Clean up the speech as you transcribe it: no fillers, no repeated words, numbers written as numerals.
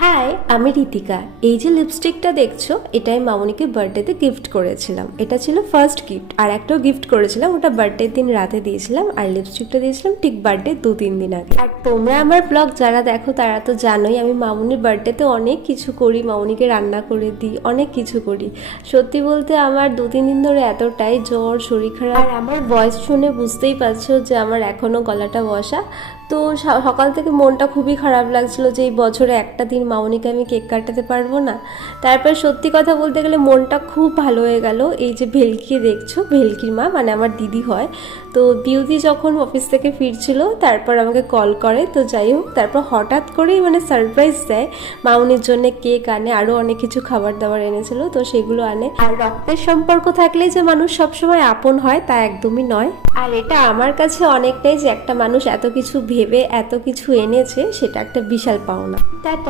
High, আমি রিতিকা। এই যে লিপস্টিকটা দেখছো, এটা আমি মামনিকে বার্থডেতে গিফট করেছিলাম। এটা ছিল ফার্স্ট গিফট। আর একটাও গিফট করেছিলাম, ওটা বার্থডের দিন রাতে দিয়েছিলাম। আর লিপস্টিকটা দিয়েছিলাম ঠিক বার্থডে 2-3 দিন আগে। আর তোমরা আমার ব্লগ যারা দেখো তারা তো জানোই আমি মামনির বার্থডেতে অনেক কিছু করি, মামনিকে রান্না করে দিই, অনেক কিছু করি। সত্যি বলতে আমার 2-3 দিন ধরে এতটাই জ্বর, শরীর খারাপ, আর আমার ভয়েস শুনে বুঝতেই পারছো যে আমার এখনও গলাটা বসা। তো সকাল থেকে মনটা খুবই খারাপ লাগছিল যে এই বছরে একটা দিন মামনিকে আমি কেক কাটাতে পারবো না। তারপর সত্যি কথা বলতে গেলে মনটা খুব ভালো হয়ে গেল। এই যে ভেলকি দেখছো, ভেলকির মা মানে আমার দিদি হয়, তো দিদি যখন অফিস থেকে ফিরছিল তারপর আমাকে কল করে। তো যাই হোক, তারপর হঠাৎ করেই মানে সারপ্রাইজ দেয়, মামনির জন্য কেক আনে, আরও অনেক কিছু খাবার দাবার এনেছিল, তো সেগুলো আনে। আর রক্তের সম্পর্ক থাকলে যে মানুষ সবসময় আপন হয় তা একদমই নয়। আর এটা আমার কাছে অনেকটাই, যে একটা মানুষ এত কিছু ভেবে এত কিছু এনেছে, সেটা একটা বিশাল পাওনা। তারপর